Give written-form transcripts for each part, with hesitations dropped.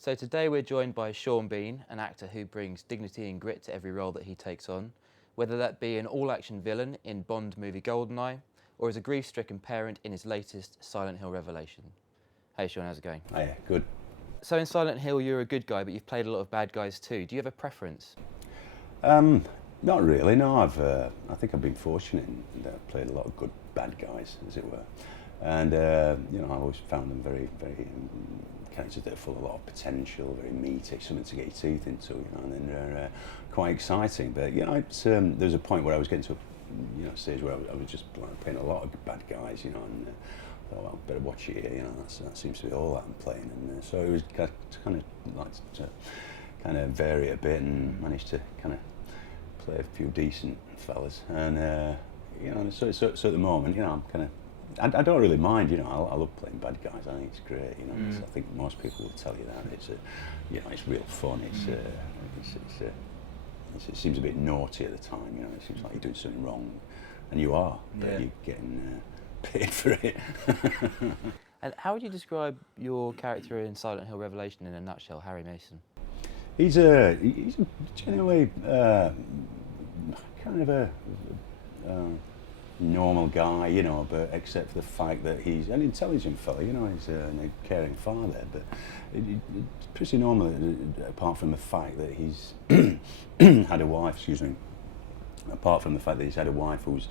So today we're joined by Sean Bean, an actor who brings dignity and grit to every role that he takes on, whether that be an all-action villain in Bond movie GoldenEye, or as a grief-stricken parent in his latest Silent Hill revelation. Hey Sean, how's it going? Yeah, good. So in Silent Hill you're a good guy, but you've played a lot of bad guys too. Do you have a preference? Not really. No, I think I've been fortunate in that I've played a lot of good bad guys, as it were, and I always found them very, very characters that are full of a lot of potential, very meaty, something to get your teeth into, and then they're quite exciting. But there was a point where I was getting to a stage where I was just playing a lot of bad guys, and I thought, well, I better watch it here. That seems to be all that I'm playing, and so it was kind of like to kind of vary a bit and managed to kind of play a few decent fellas, and so at the moment, I'm kind of. I don't really mind, I love playing bad guys. I think it's great, I think most people will tell you that it's real fun. It seems a bit naughty at the time, It seems like you're doing something wrong, and you are, but you're getting paid for it. And how would you describe your character in Silent Hill Revelation in a nutshell, Harry Mason? He's generally kind of a normal guy, but except for the fact that he's an intelligent fellow, he's a caring father, but it's pretty normal apart from the fact that he's had a wife, apart from the fact that he's had a wife who's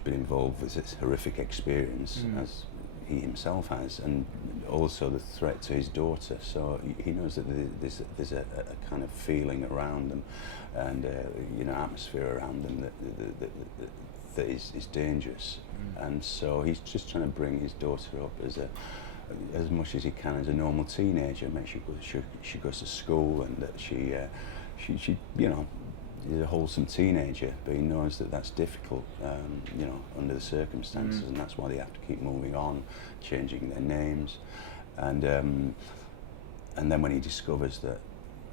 been involved with this horrific experience, as he himself has, and also the threat to his daughter. So he knows that there's a kind of feeling around them, and atmosphere around them that is dangerous. And so he's just trying to bring his daughter up as much as he can as a normal teenager. Make sure she goes to school, and that she is a wholesome teenager, but he knows that that's difficult, under the circumstances, and that's why they have to keep moving on, changing their names, and then when he discovers that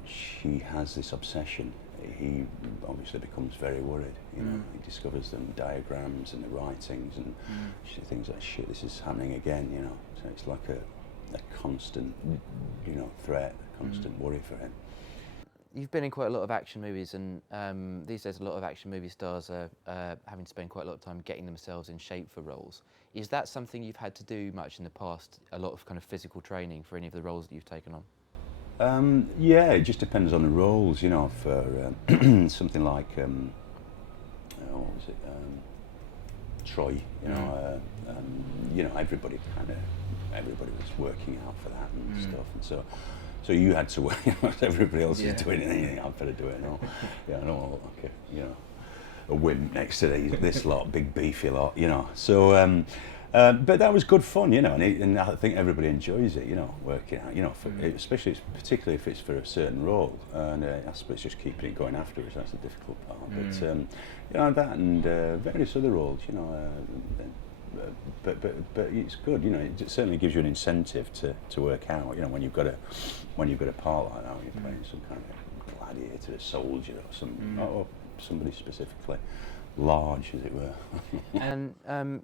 she has this obsession, he obviously becomes very worried. He discovers them diagrams and the writings, and she thinks like, shit, this is happening again. So it's like a constant, threat, a constant worry for him. You've been in quite a lot of action movies, and these days a lot of action movie stars are having to spend quite a lot of time getting themselves in shape for roles. Is that something you've had to do much in the past, a lot of kind of physical training for any of the roles that you've taken on? Yeah, it just depends on the roles, for something like, what was it, Troy, everybody was working out for that and stuff, and so you had to work, everybody else is doing anything, I've got to do it, I don't want to look like a wimp next to this lot, big beefy lot, so, but that was good fun, and I think everybody enjoys it, working out, especially, particularly if it's for a certain role, and I suppose just keeping it going afterwards, that's the difficult part, but, that and various other roles, but it's good, it certainly gives you an incentive to work out, when you've got a part like that, when you're playing some kind of gladiator, a soldier, or somebody specifically large, as it were. And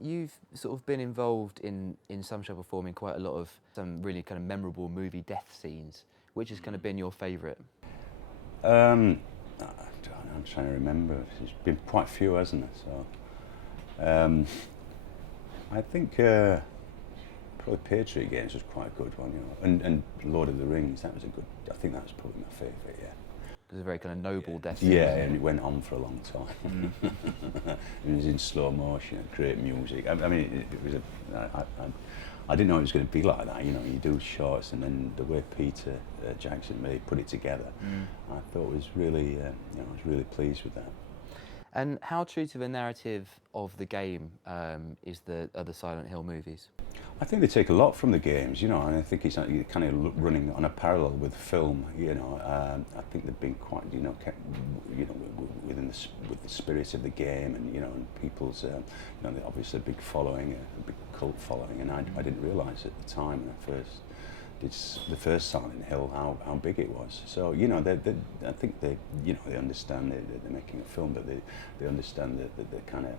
you've sort of been involved in some shape or form in quite a lot of some really kind of memorable movie death scenes. Which has kind of been your favourite? I'm trying to remember. There's been quite a few, hasn't there? So, I think probably Patriot Games was quite a good one, and Lord of the Rings. I think that was probably my favourite. Yeah. It was a very kind of noble death scene. Yeah, and it went on for a long time. It was in slow motion, great music. I mean, it was I didn't know it was going to be like that. You do shots, and then the way Peter Jackson really put it together, I thought was really, I was really pleased with that. And how true to the narrative of the game is the other Silent Hill movies? I think they take a lot from the games, and I think it's kind of running on a parallel with film. I think they've been quite, with the spirit of the game, and people's, obviously a big following, a big cult following, and I didn't realise at the time when I first did the first Silent Hill how big it was. So I think they understand they're making a film, but they understand the kind of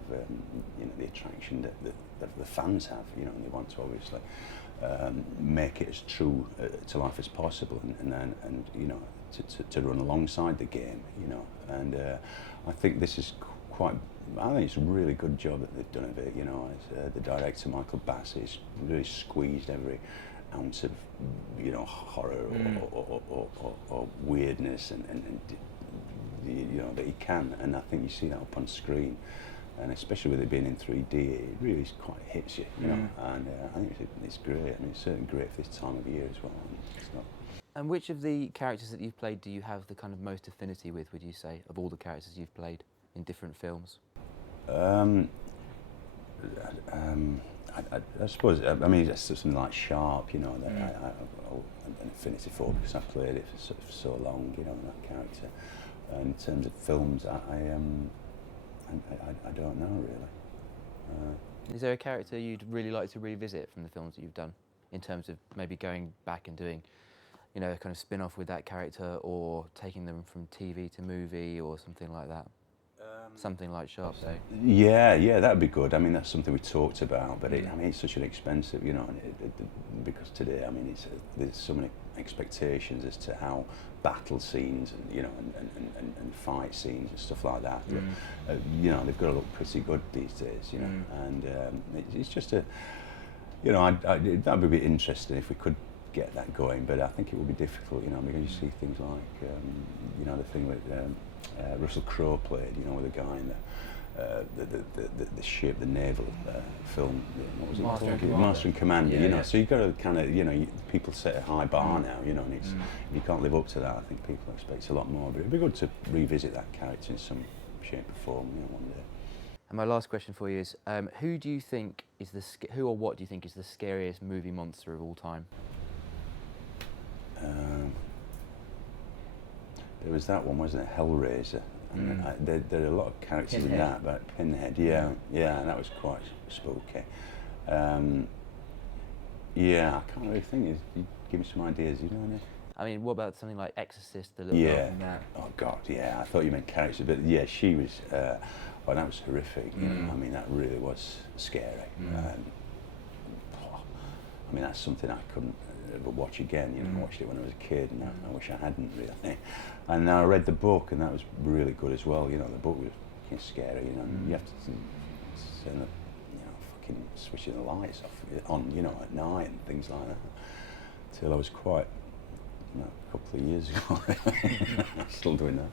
the attraction that the fans have, and they want to obviously make it as true to life as possible, and you know, to run alongside the game, you know. And I think this is quite. I think it's a really good job that they've done of it. You know, the director Michael Bass has really squeezed every ounce of, you know, horror or weirdness and you know, that he can, and I think you see that up on screen, and especially with it being in 3D, it really quite hits you, you know. And I think it's great. I mean, it's certainly great for this time of year as well. It's not. And which of the characters that you've played do you have the kind of most affinity with, would you say, of all the characters you've played in different films? I suppose, I mean, it's something like Sharp, you know, that I'm an affinity for because I played it for so long, you know, that character. And in terms of films, I don't know really. Is there a character you'd really like to revisit from the films that you've done, in terms of maybe going back and doing, you know, a kind of spin-off with that character, or taking them from TV to movie or something like that? Something like Sharp, say. Yeah, that'd be good. I mean, that's something we talked about, but I mean, it's such an expensive, you know, because today, I mean, there's so many expectations as to how battle scenes and, you know, and fight scenes and stuff like that. You know, they've got to look pretty good these days, you know, and it's just a, you know, that'd be a bit interesting if we could get that going, but I think it would be difficult, you know, because you see things like, you know, the thing with Russell Crowe played, you know, with the guy in the ship, the naval film, what was it called? Master and Commander, you know, so you've got to kind of, you know, people set a high bar now, you know, and it's, if you can't live up to that, I think people expect a lot more, but it'd be good to revisit that character in some shape or form, you know, one day. And my last question for you is, who do you think is who or what do you think is the scariest movie monster of all time? There was that one, wasn't it? Hellraiser. And there are a lot of characters in that, but Pinhead, yeah, that was quite spooky. Yeah, I can't really think. You give me some ideas, you know what I mean? I mean, what about something like Exorcist, the little girl from that? Oh God, yeah. I thought you meant characters, but yeah, she was. Oh, that was horrific. You know, I mean, that really was scary. I mean, that's something I couldn't ever watch again. You know, I watched it when I was a kid, and I wish I hadn't really. And I read the book, and that was really good as well. You know, the book was fucking scary. You know, you have to send fucking switching the lights off on, you know, at night and things like that. Till I was quite, a couple of years ago. I'm still doing that.